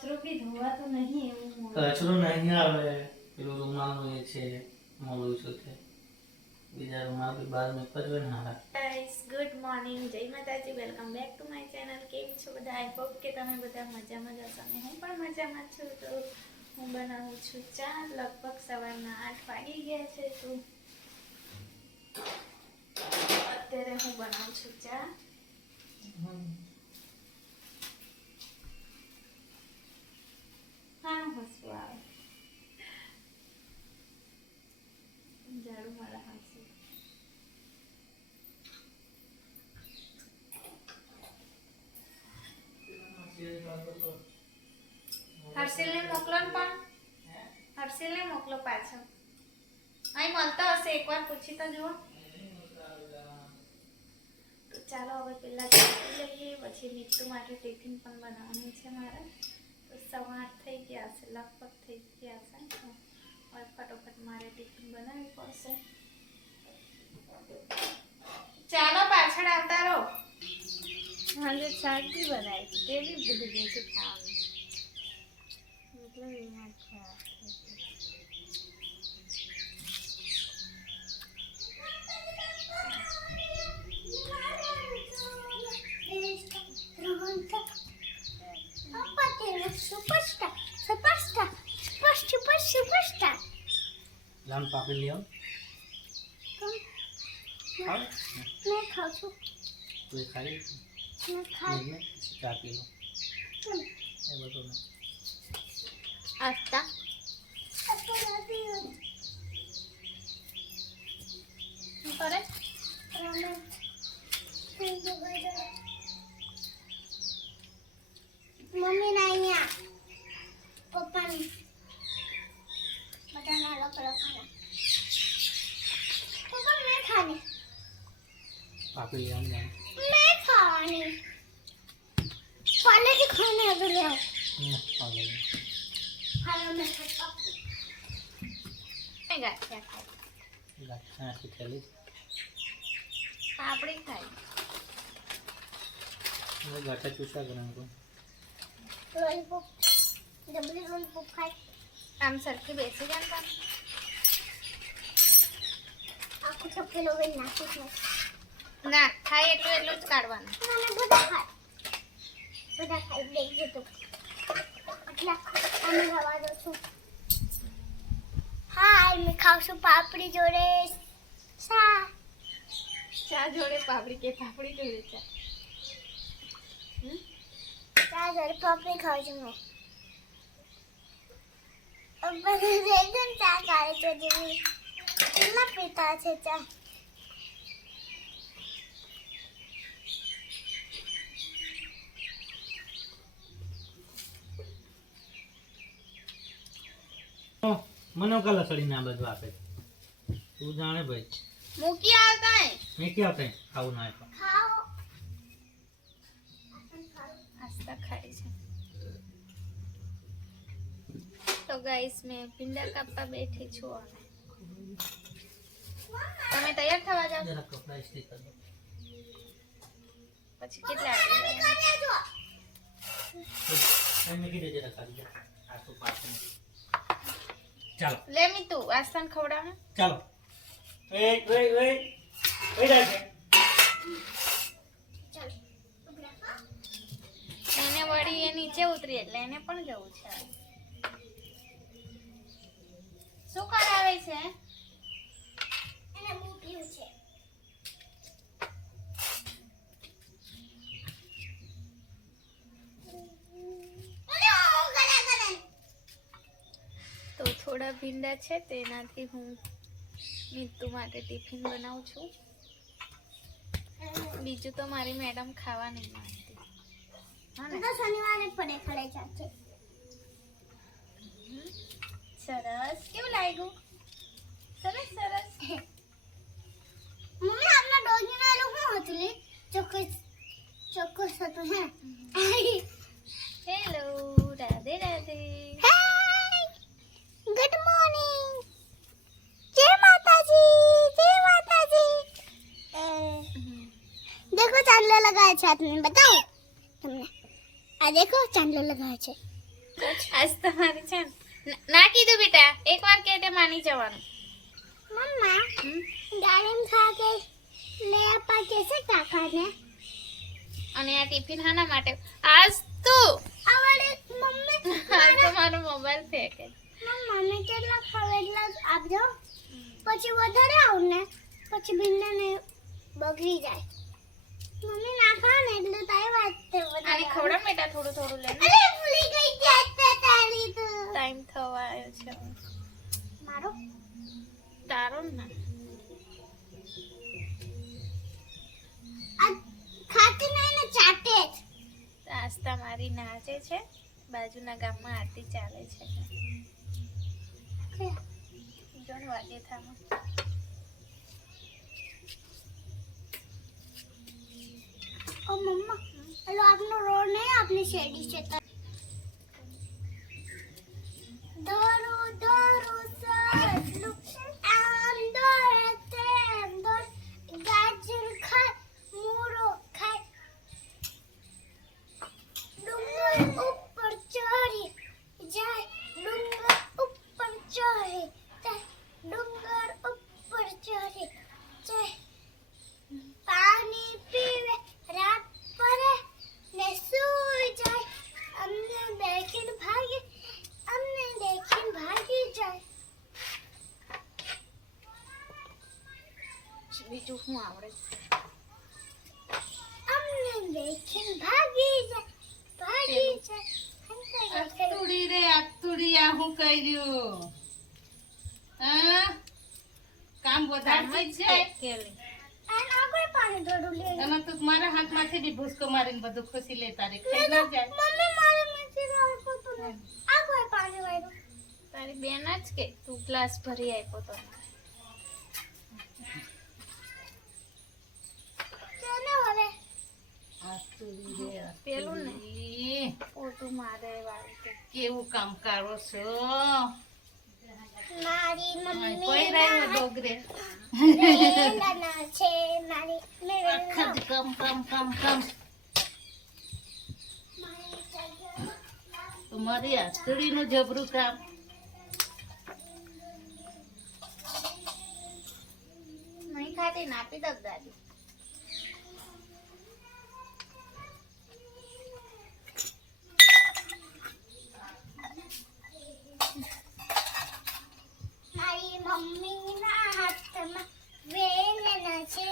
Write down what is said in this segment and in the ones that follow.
કચરો બી ધોવાતો નહીં એવું કચરો નહીં આવે પેલું રૂમાલનું એ છે મોડું છું તે બીજા રૂમાલ બી બહાર મૂકવા જોઈએ ને હારા. ગાઈસ ગુડ મોર્નિંગ, જય માતાજી, welcome back to my channel. કેમ છો બધા? આઈ હોપ કે તમે બધા મજામાં જ હશો અને હું પણ મજામાં છું. તો હું બનાવું છું ચા. લગભગ સવારના 8 વાગી ગયા છે. તો અત્યારે હું બનાવું છું ચા. હા હસવું આવે ઝાડુ મારા હસવું. હર્ષિલને મોકલો ને પણ હર્ષિલને મોકલો પાછો. અહીં મળતો હશે, એકવાર પૂછી તો જુઓ. તો ચાલો હવે પેલા જમી લઈએ, પછી મીઠું માટે ટિફિન પણ બનાવવાનું છે મારે. તો 8:15 થઈ ગયા હશે, લગભગ થઈ ગયા હશે. તો હવે ફટોફટ મારે ટિફિન બનાવવી પડશે. ચાલો પાછળ આવતા રહો. આજે શાક બી બનાવી છે, તે બી ભૂલી ગઈ છે ખાવાનું. એટલે યાદ ખરાબ થઈ ગઈ. સુપરસ્ટાર લામ પાપડી લઈ આવ. ખાવ मैं खाऊं છું તું ખાઈ मैं खा ને ચા પી લો એ બધું ને આસ્તા શું કરે? મમ્મી ના અહીંયા પપ્પાની બધાના અલગ અલગ ખાના. પપ્પા મેં ખાની પાપડી લઈ આવ ને मैं खानी पहले की खाने अब ले आओ પાપડી खाना मैं खाता એ ગાંઠિયા ખાય, ગાંઠિયા નાખી થેલી પાપડી ખાય. હવે ગાંઠિયા ચૂસા કરવાનું लॉलीपॉप डबल लॉलीपॉप खाए આમ સરખી બેસી જાય ને પણ आपको सब किलो में नाचो है ના ખાય એટલું એટલું જ કાઢવાનું. मैंने બધા ખાઈ દેજો તો એટલે અમે રવા દો છું. હાય મેં ખાઉં છું પાપડી જોડે ચા. ચા જોડે પાપડી કે પાપડી જોડે ચા? ચા જોડે પાપડી ખાઉં છું મેં. બધા એકદમ ચા ખાય છે જેવી કેટલા પીતા છે ચા. મને કલા સડીને આ બધું આપે તું જાણે ભાઈ મૂકી આવતા હે મેં ક્યાં કઈ ખાવું ના આપ્યું ખાઓ આસ્તા ખાય છે. તો ગાઈસ મેં પિંડા કાપવા બેઠી છું. હવે તમે તૈયાર થવા જાવ જરા કપડા ઇસ્ત્રી કર દો પછી કેટલા વાગે જવાનું? એમ મેં કીધું જરા ખાલી જા આ તો પાછળ ચાલો લે મીતુ આસ્તાન ખવડાવે. ચાલો વેઇટ વેઇટ વેઇટ વેઇટ આવે ચાલ એને વળી એ નીચે ઉતરી એટલે એને પણ જવું છે. શું કરાવે છે? એને બહુ પીવું છે. તો થોડા ભીંડા છે તેનાથી હું મીતુ માટે ટિફિન બનાવું છું. બીજું તો મારી મેડમ ખાવા નહીં માંગતી. હા ને? તો શનિવારે પડે ખડે ચાચે. સરસ. કેવું લાગ્યું? સરસ સરસ. મમ્મી આપના ડોગીનો એલું શું હતું લે? ચોક્કસ ચોક્કસ હતું હે. Hello Radhe Radhe. Hi good morning. જય માતાજી જય માતાજી. देखो चांदला लगाया है हाथ में, बताओ तुमने। आ देखो चांदला लगाया है। આજ તમારી છે ને ના કીધું બેટા એકવાર કહે તે માની જવાનું મમ્મા ગાડીમાં ખાતે લે આપા કેસે કાકાને અને આ ટિફિન હાના માટે આજ તો આવડે મમ્મી આજ તો મારો મોબાઈલ ફેંકે મમ્મી કેટલા ખાવે એટલા જ આપજો પછી વધારે આવું ને પછી બિન્નાને બગડી જાય મમ્મી ના ખાવ ને એટલે તારી વાત તે આને વધારે ખવડાવ બેટા થોડું થોડું લઈને અરે ભૂલી ગઈ ત્યાં તારી તો ટાઈમ થવા આવ્યો છે મારો તારો ને આ ખાતી નહીં ને ચાટે જ આસ્તા મારી નાચે છે બાજુના ગામમાં આરતી ચાલે છે જોન વાગે થામાં ઓ મમ્મા એલો આપનો રોડ નહીં આપની શેડી છે દોરો દોરો સલું આમ દોરે તેમ દોર ગાજર ખાય મૂળો ખાય ડુંગર ઉપર ચડી જાય ડુંગર ઉપર ચડી જાય ડુંગર ઉપર ચડી જાય પાણી પીવે રાત પડે ને સૂઈ જાય અમને દેખીને ભાગી જાય બીજું શું આવડે અમને દેખીને ભાગી જાય આતુડી રે આતુડી આ હું કર્યું હા કામ વધારે છે કેલી અને આગળ પાણી થોડું લે એમાં તો મારા હાથમાંથી બી ભૂસકો મારીને બધું ખુશી લે તારે ખાઈ ના જાય મમ્મી મારે નથી રાખો તો આગળ પાણી વાળું તારી બેન જ કે તું ગ્લાસ ભરી આપ્યો તો ચાલો હવે આતુડી રે પેલું ને આતુડી. પોતું મારે વાળું તો કેવું કામ કરો છો મારી કોઈ મમ્મી રહ્યો ડોગરે વેલના છે મારી આખા જ કામ કામ કામ કામ તો મારી આતુડીનું જબરું કામ નહીં ખાતી નાપી દઉં દાદી મારી મમ્મીના હાથમાં વેલના છે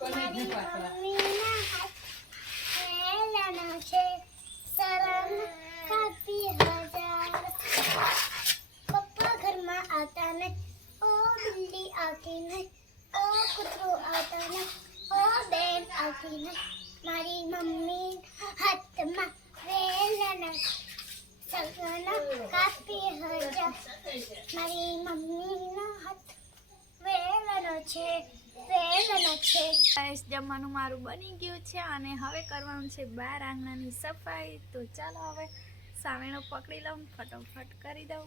મારી મમ્મીના હાથ વેલના છે શરમ કાપી હજાર પપ્પા ઘરમાં આવતા ને ઓ બિલ્લી આવતી ને ઓ કૂતરો આવતા ને ઓ બેન આવતી ને મારી મમ્મી હાથમાં વેલના સગના કાપી હજાર મારી મમ્મીનો હાથ વેલનો છે ગાઈસ જમવાનું મારું બની ગયું છે અને હવે કરવાનું છે બાર આંગણાની સફાઈ તો ચાલો હવે સામેનો પકડી લઉં ફટોફટ કરી દઉં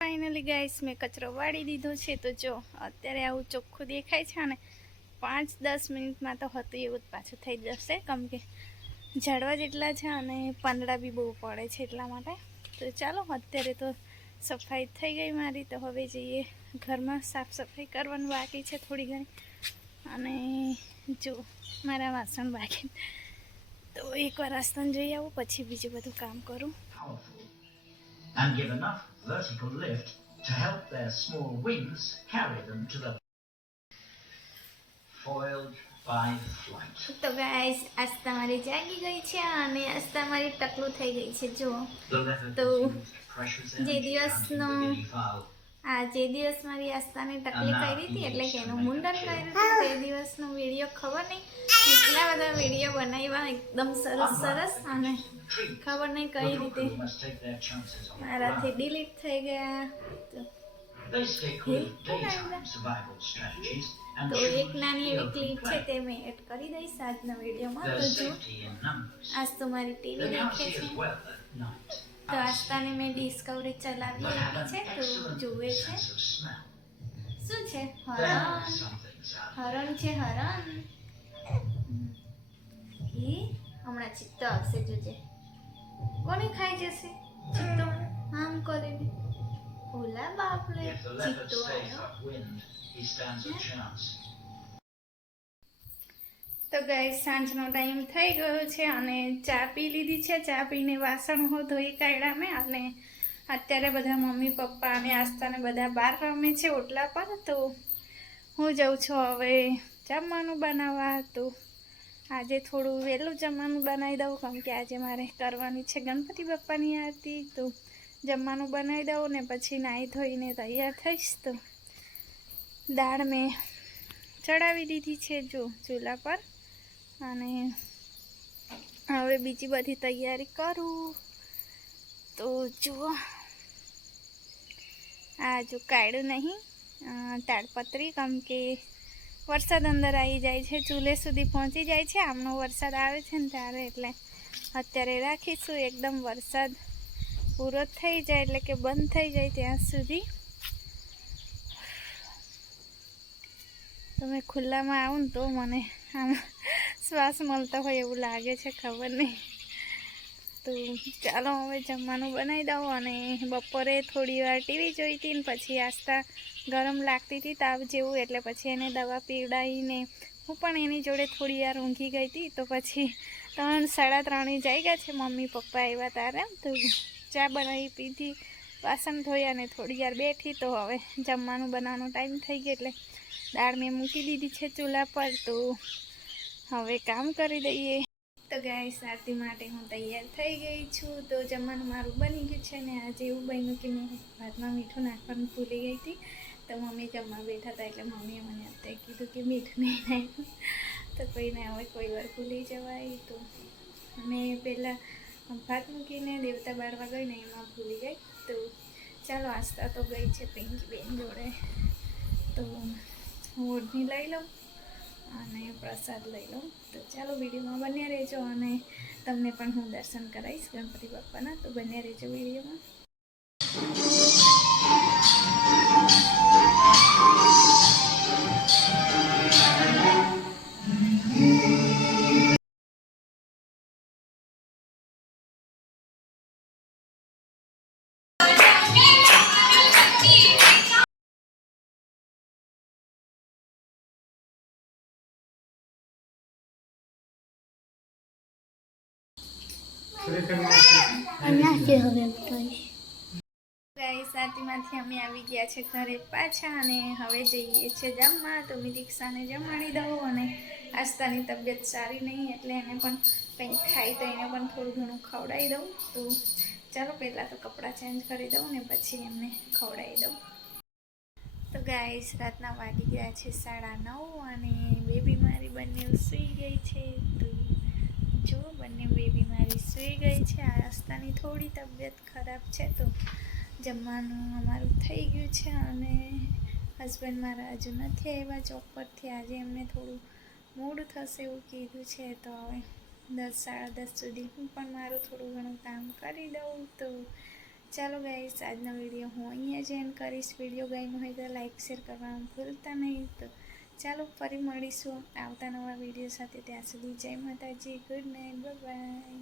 ફાઇનલી ગાઈસ મેં કચરો વાળી દીધો છે તો જો અત્યારે આવું ચોખ્ખું દેખાય છે ને 5-10 મિનિટમાં તો હતું એવું જ પાછું થઈ જશે કેમ કે ઝાડવા જેટલા છે અને પાંદડા બી બહુ પડે છે એટલા માટે તો ચાલો અત્યારે તો સફાઈ થઈ ગઈ મારી તો હવે જઈએ ઘરમાં સાફ સફાઈ કરવાનું બાકી છે થોડી ઘણી અને જો મારા વાસણ બાકી તો એકવાર આસ્થાને જોઈ આવું પછી બીજું બધું કામ કરું. powerful and give enough vertical lift to help their small wings carry them to the foiled by flight. તો ગાઈસ આસ્થા મારી જાગી ગઈ છે અને આસ્થા મારી ટકલું થઈ ગઈ છે. જો The leopard તો diffused precious જે energy દિવસનો onto the giddy fowl. આ જે દિવસ મારી આસ્થાને ટકલી કરી હતી એટલે કે એનું મુંડન કર્યું હતું તે દિવસનો વિડીયો ખબર નહીં એટલા બધા વિડીયો બનાવ્યા એકદમ સરસ સરસ અને ખબર નહીં કઈ The રીતે cuckoo must take their chances on the મારાથી ground. ડિલીટ થઈ ગયા. તો They stick with daytime survival strategies and તો એક choose નાની the એવી open ક્લિપ છે play. તે મેં એડ કરી દઈશ આજના વિડીયોમાં. તો There's જો safety in numbers. આજ તો મારી They ટીવી can't દેખે see છે. as well at night. તો આસ્થાને મેં ડિસ્કવરી ચલાવી But have આપી an છે તો excellent જુએ છે. sense of smell. શું છે? There are હરણ. some things out હરણ છે હરણ. એ હમણાં ચિત્તો આવશે જોજે. કોને ખાઈ જશે ચિત્તો? આમ કરીને ઓલા બાપલે If the leopard ચિત્તો stays આવ્યો. upwind, he stands a chance. તો ગાઈસ સાંજનો ટાઈમ થઈ ગયો છે અને ચા પી લીધી છે. ચા પીને વાસણ હો ધોઈ કાઢ્યા મેં અને અત્યારે બધા મમ્મી પપ્પા અને આસ્થાને બધા બહાર રમે છે ઓટલા પર. તો હું જાઉં છું હવે જમવાનું બનાવવા. તો આજે થોડું વહેલું જમવાનું બનાવી દઉં કેમ કે આજે મારે કરવાની છે ગણપતિ બાપ્પાની આરતી. તો જમવાનું બનાવી દઉં ને પછી નાહી ધોઈને તૈયાર થઈશ. તો દાળ મેં ચડાવી દીધી છે જો ચૂલા પર અને હવે બીજી બધી તૈયારી કરું. તો જુઓ આ જો કાઢ્યું નહીં તાડપત્રી કેમ કે વરસાદ અંદર આવી જાય છે ચૂલે સુધી પહોંચી જાય છે. આમનો વરસાદ આવે છે ને ત્યારે એટલે અત્યારે રાખીશું એકદમ વરસાદ પૂરો થઈ જાય એટલે કે બંધ થઈ જાય ત્યાં સુધી. તમે ખુલ્લામાં આવું ને તો મને આમ શ્વાસ મળતો હોય એવું લાગે છે ખબર નહીં. તો ચાલો હવે જમવાનું બનાવી દઉં. અને બપોરે થોડી વાર ટીવી જોઈ હતી ને પછી આસ્થા ગરમ લાગતી હતી તાવ જેવું એટલે પછી એને દવા પીવડાવીને હું પણ એની જોડે થોડી વાર ઊંઘી ગઈ હતી. તો પછી 3:30 જઈ ગયા છે મમ્મી પપ્પા આવ્યા તારે. તો ચા બનાવી પીધી વાસણ ધોયા અને થોડી વાર બેઠી. તો હવે જમવાનું બનાવવાનો ટાઈમ થઈ ગયો એટલે દાળ મેં મૂકી દીધી છે ચૂલા પર. તો હવે કામ કરી દઈએ. તો ગાઈસ આરતી માટે હું તૈયાર થઈ ગઈ છું. તો જમવાનું મારું બની ગયું છે ને આજે એવું બન્યું કે મેં ભાતમાં મીઠું નાખવાનું ભૂલી ગઈ હતી. તો મમ્મી જમવા બેઠા હતા એટલે મમ્મીએ મને અત્યારે કીધું કે મીઠું નહીં નાખ્યું. તો કોઈને હવે કોઈ વાર ભૂલી જવાય. તો મેં પહેલાં ભાત મૂકીને દેવતા બાળવા ગઈ ને એમાં ભૂલી ગઈ. તો ચાલો આસ્થા તો ગઈ છે પિંકી બેન જોડે. તો હું ઓઢણી લઈ લઉં અને પ્રસાદ લઈ લઉં. તો ચાલો વિડીયોમાં બન્યા રહેજો અને તમને પણ હું દર્શન કરાવીશ ગણપતિ બાપ્પાના. તો બન્યા રહેજો વિડીયોમાં. ગાઈસ આરતીમાંથી અમે આવી ગયા છે ઘરે પાછા અને હવે જઈએ છીએ જમવા. તો મેં દીક્ષાને જમાડી દઉં અને આસ્થાની તબિયત સારી નહીં એટલે એને પણ કંઈક ખાઈ તો એને પણ થોડું ઘણું ખવડાવી દઉં. તો ચાલો પહેલાં તો કપડાં ચેન્જ કરી દઉં ને પછી એમને ખવડાવી દઉં. તો ગાઈસ રાતના વાગી ગયા છે 9:30 અને બેબી મારી બંને સૂઈ ગઈ છે. તો જો બંને બેબી મારી સૂઈ ગઈ છે. આસ્થાની થોડી તબિયત ખરાબ છે. તો જમવાનું અમારું થઈ ગયું છે અને હસબન્ડ મારા હજુ નથી આવ્યા જોબ પરથી. આજે એમને થોડું મૂડ થશે એવું કીધું છે. તો હવે 10-10:30 સુધી હું પણ મારું થોડું ઘણું કામ કરી દઉં. તો ચાલો ગાઈસ આજનો વિડીયો હું અહીંયા જ એન્ડ કરીશ. વિડીયો ગમ્યો હોય તો લાઈક શેર કરવાનું ભૂલતા નહીં. તો ચાલો ફરી મળીશું આવતા નવા વિડીયો સાથે. ત્યાં સુધી જય માતાજી, ગુડ નાઇટ, બાય બાય.